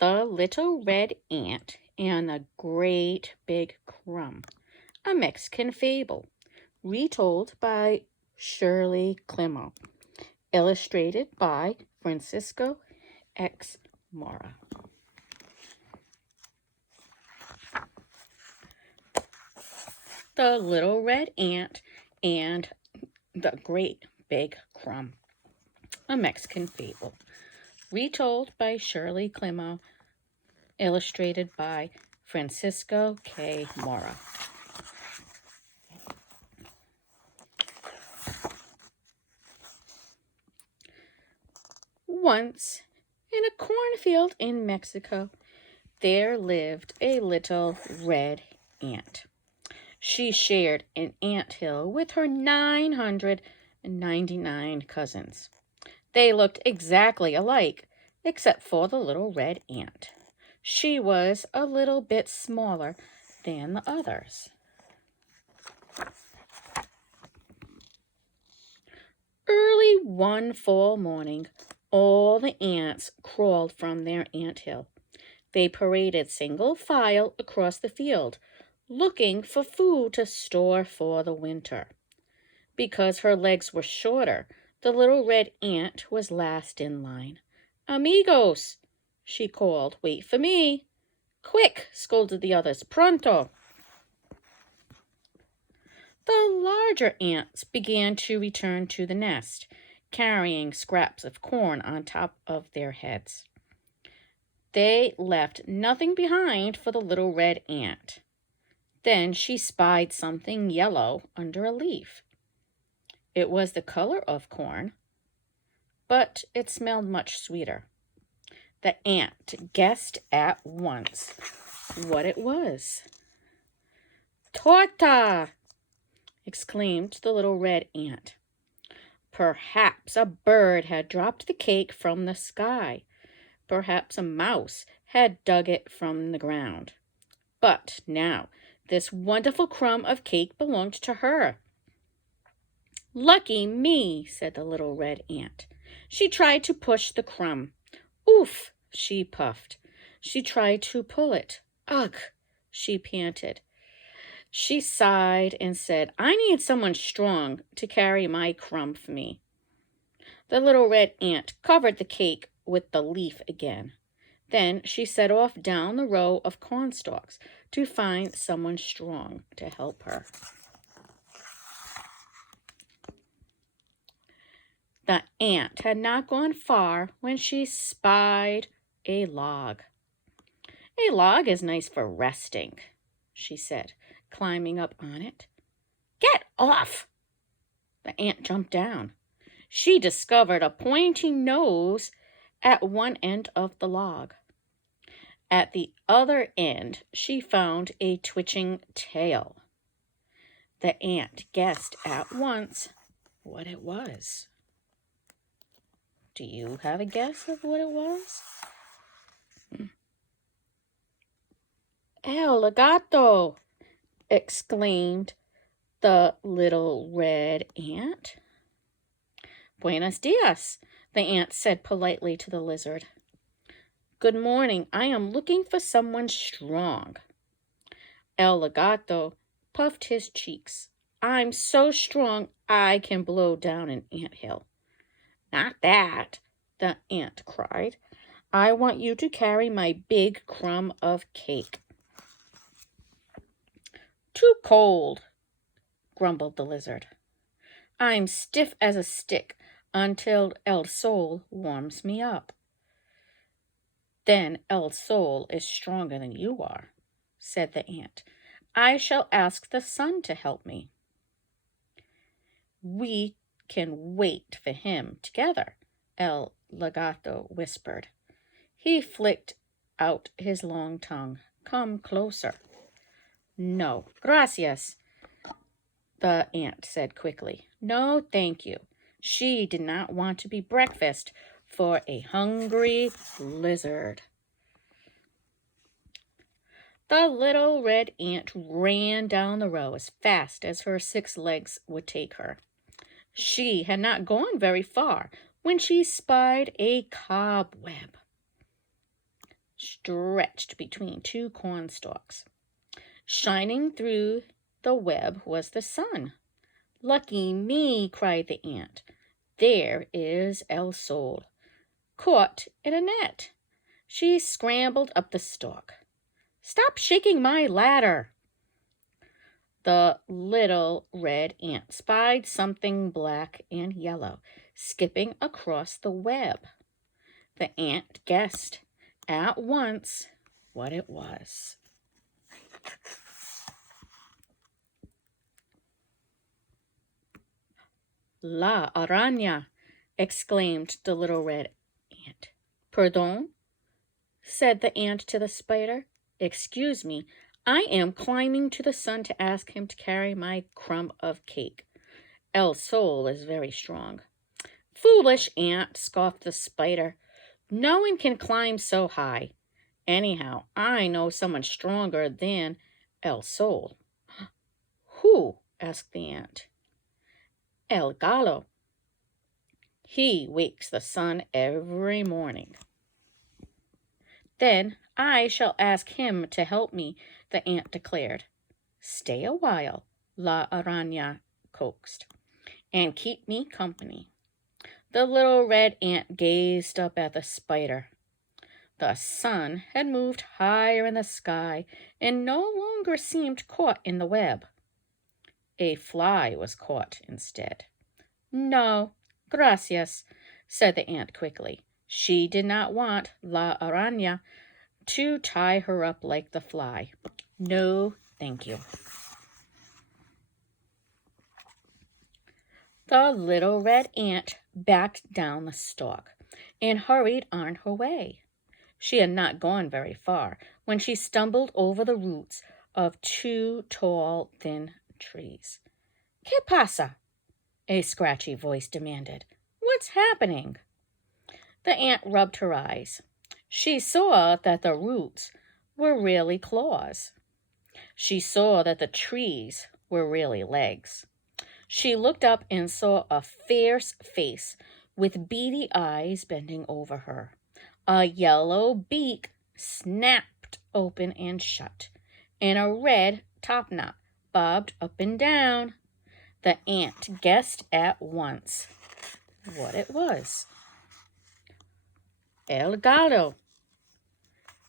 The Little Red Ant and the Great Big Crumb, a Mexican fable, retold by Shirley Clemo, illustrated by Francisco X. Mora. The Little Red Ant and the Great Big Crumb, a Mexican fable, retold by Shirley Clemo, illustrated by Francisco K. Mora. Once, in a cornfield in Mexico, there lived a little red ant. She shared an anthill with her 999 cousins. They looked exactly alike, except for the little red ant. She was a little bit smaller than the others. Early one fall morning, all the ants crawled from their anthill. They paraded single file across the field, looking for food to store for the winter. Because her legs were shorter, the little red ant was last in line. "Amigos," she called, "wait for me." "Quick," scolded the others, "pronto." The larger ants began to return to the nest, carrying scraps of corn on top of their heads. They left nothing behind for the little red ant. Then she spied something yellow under a leaf. It was the color of corn, but it smelled much sweeter. The ant guessed at once what it was. "Torta!" exclaimed the little red ant. Perhaps a bird had dropped the cake from the sky. Perhaps a mouse had dug it from the ground. But now this wonderful crumb of cake belonged to her. "Lucky me," said the little red ant. She tried to push the crumb. "Oof," she puffed. She tried to pull it. "Ugh," she panted. She sighed and said, "I need someone strong to carry my crumb for me." The little red ant covered the cake with the leaf again. Then she set off down the row of cornstalks to find someone strong to help her. The ant had not gone far when she spied a log. "A log is nice for resting," she said, climbing up on it. "Get off!" The ant jumped down. She discovered a pointy nose at one end of the log. At the other end, she found a twitching tail. The ant guessed at once what it was. Do you have a guess of what it was? "El gato!" exclaimed the little red ant. "Buenos dias," the ant said politely to the lizard. "Good morning. I am looking for someone strong." El gato puffed his cheeks. "I'm so strong I can blow down an anthill." "Not that," the ant cried. "I want you to carry my big crumb of cake." "Too cold," grumbled the lizard. "I'm stiff as a stick until El Sol warms me up." "Then El Sol is stronger than you are," said the ant. "I shall ask the sun to help me." "We can wait for him together," El Gato whispered. He flicked out his long tongue. "Come closer." "No, gracias," the ant said quickly. "No, thank you." She did not want to be breakfast for a hungry lizard. The little red ant ran down the row as fast as her 6 legs would take her. She had not gone very far when she spied a cobweb. stretched between two cornstalks. Shining through the web was the sun. "Lucky me!" cried the ant. "There is El Sol, caught in a net." She scrambled up the stalk. "Stop shaking my ladder!" The little red ant spied something black and yellow skipping across the web. The ant guessed at once what it was. "La araña!" exclaimed the little red ant. "Pardon?" said the ant to the spider. "Excuse me, I am climbing to the sun to ask him to carry my crumb of cake. El Sol is very strong." "Foolish ant!" scoffed the spider. "No one can climb so high. Anyhow, I know someone stronger than El Sol." "Who?" asked the ant. "El Gallo. He wakes the sun every morning." "Then I shall ask him to help me," the ant declared. "Stay a while," La Araña coaxed, "and keep me company." The little red ant gazed up at the spider. The sun had moved higher in the sky and no longer seemed caught in the web. A fly was caught instead. "No, gracias," said the ant quickly. She did not want La Araña to tie her up like the fly. "No, thank you." The little red ant backed down the stalk and hurried on her way. She had not gone very far when she stumbled over the roots of two tall, thin trees. "¿Qué pasa?" a scratchy voice demanded. "What's happening?" The ant rubbed her eyes. She saw that the roots were really claws. She saw that the trees were really legs. She looked up and saw a fierce face with beady eyes bending over her. A yellow beak snapped open and shut, and a red topknot bobbed up and down. The ant guessed at once what it was. "El Gallo!"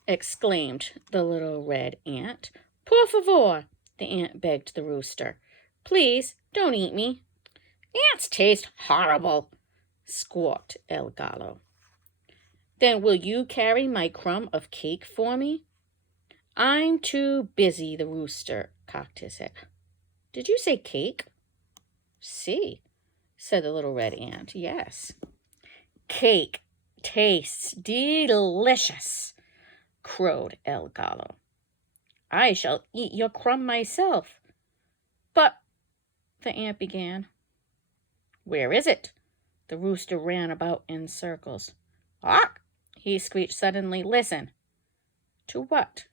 exclaimed the little red ant. "Por favor!" the ant begged the rooster. "Please don't eat me." "Ants taste horrible," squawked El Gallo. "Then will you carry my crumb of cake for me?" "I'm too busy," the rooster cocked his head. "Did you say cake?" "Si," said the little red ant. "Yes." "Cake tastes delicious," crowed El Gallo. "I shall eat your crumb myself." "But," the ant began. "Where is it?" The rooster ran about in circles. "Awk!" he screeched suddenly. "Listen." "To what?"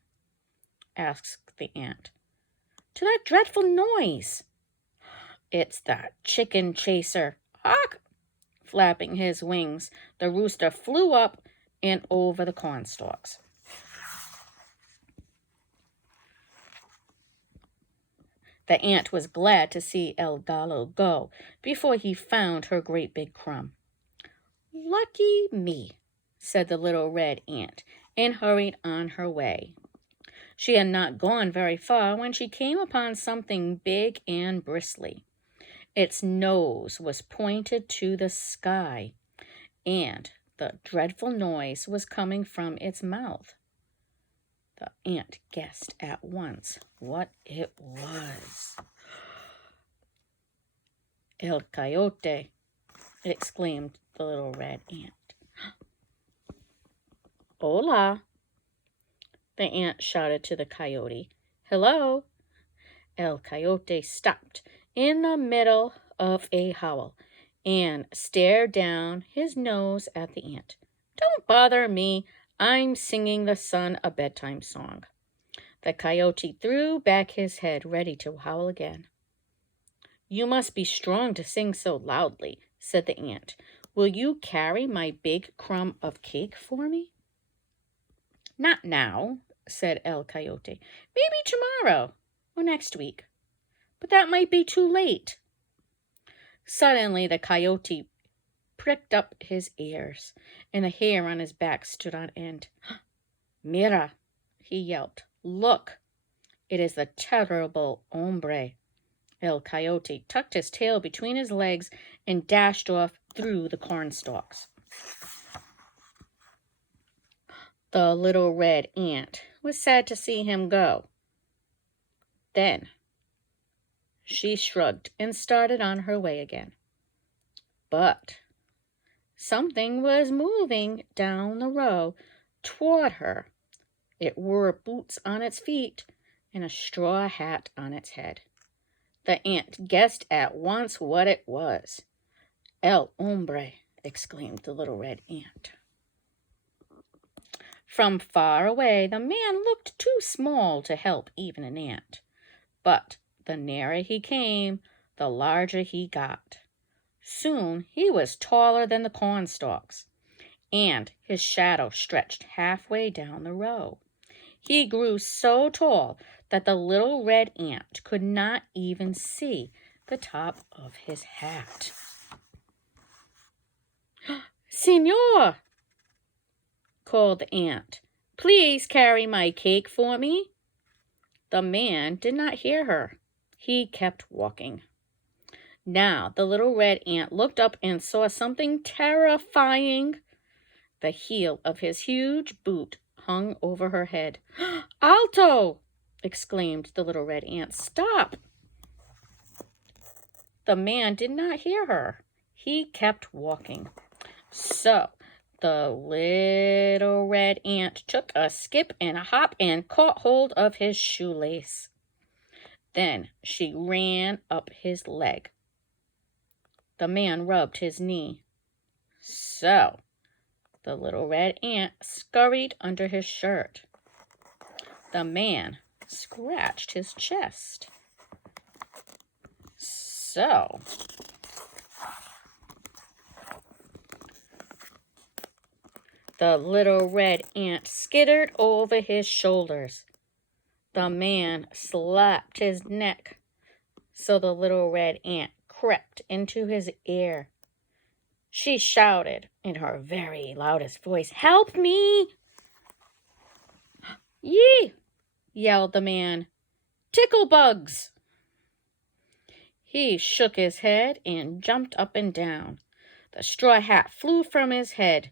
asked the ant. "To that dreadful noise." "It's the chicken chaser." "Awk!" Flapping his wings, the rooster flew up and over the cornstalks. The ant was glad to see El Gallo go before he found her great big crumb. "Lucky me," said the little red ant, and hurried on her way. She had not gone very far when she came upon something big and bristly. Its nose was pointed to the sky, and the dreadful noise was coming from its mouth. The ant guessed at once what it was. "El Coyote!" exclaimed the little red ant. "Hola!" the ant shouted to the coyote. "Hello!" El Coyote stopped in the middle of a howl and stared down his nose at the ant. "Don't bother me. I'm singing the sun a bedtime song." The coyote threw back his head, ready to howl again. "You must be strong to sing so loudly," said the ant. "Will you carry my big crumb of cake for me?" Not now, said El Coyote. Maybe tomorrow or next week. But that might be too late. Suddenly the coyote pricked up his ears, and the hair on his back stood on end. Mira, he yelped. Look, it is the terrible hombre. El Coyote tucked his tail between his legs and dashed off through the cornstalks. The little red ant was sad to see him go. Then she shrugged and started on her way again. But something was moving down the row toward her. It wore boots on its feet and a straw hat on its head. The ant guessed at once what it was. El hombre, exclaimed the little red ant. From far away, the man looked too small to help even an ant. But the nearer he came, the larger he got. Soon he was taller than the cornstalks, and his shadow stretched halfway down the row. He grew so tall that the little red ant could not even see the top of his hat. Señor, called the ant, please carry my cake for me. The man did not hear her. He kept walking. Now the little red ant looked up and saw something terrifying. The heel of his huge boot hung over her head. Alto! Exclaimed the little red ant. Stop! The man did not hear her. He kept walking. So the little red ant took a skip and a hop and caught hold of his shoelace. Then she ran up his leg. The man rubbed his knee. So the little red ant scurried under his shirt. The man scratched his chest. So the little red ant skittered over his shoulders. The man slapped his neck. So the little red ant crept into his ear. She shouted in her very loudest voice, Help me! Yee! Yelled the man. Tickle bugs! He shook his head and jumped up and down. The straw hat flew from his head,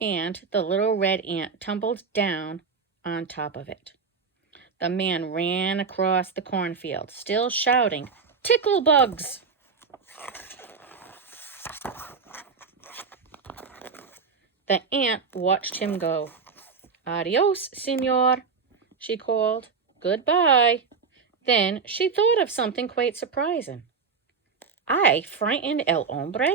and the little red ant tumbled down on top of it. The man ran across the cornfield, still shouting, Tickle bugs! The ant watched him go. Adios, señor, she called. Goodbye. Then she thought of something quite surprising. I frightened el hombre?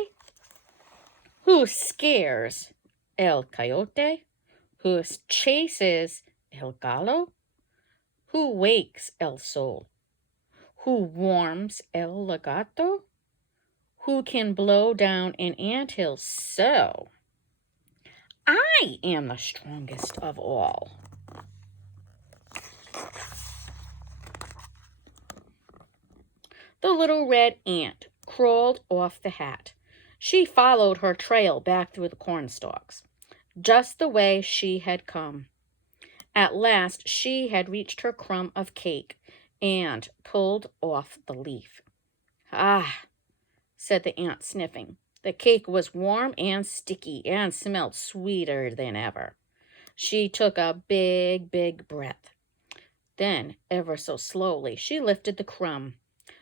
Who scares el coyote? Who chases el gallo? Who wakes el sol? Who warms el lagarto? Who can blow down an anthill so? I am the strongest of all. The little red ant crawled off the hat. She followed her trail back through the cornstalks, just the way she had come. At last she had reached her crumb of cake and pulled off the leaf. Ah, said the ant, sniffing. The cake was warm and sticky and smelled sweeter than ever. She took a big, big breath. Then, ever so slowly, she lifted the crumb.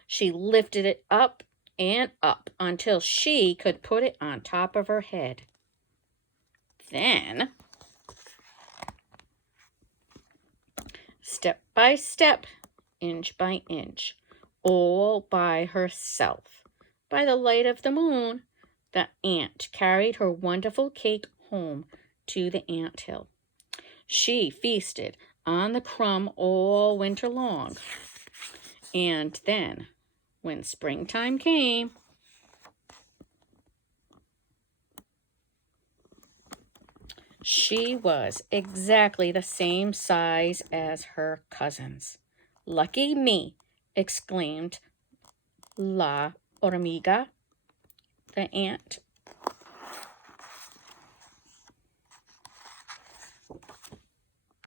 She lifted it up and up until she could put it on top of her head. Then, step by step, inch by inch, all by herself, by the light of the moon, the ant carried her wonderful cake home to the anthill. She feasted on the crumb all winter long. And then, when springtime came, She was exactly the same size as her cousins. "Lucky me!" exclaimed La Hormiga, the ant.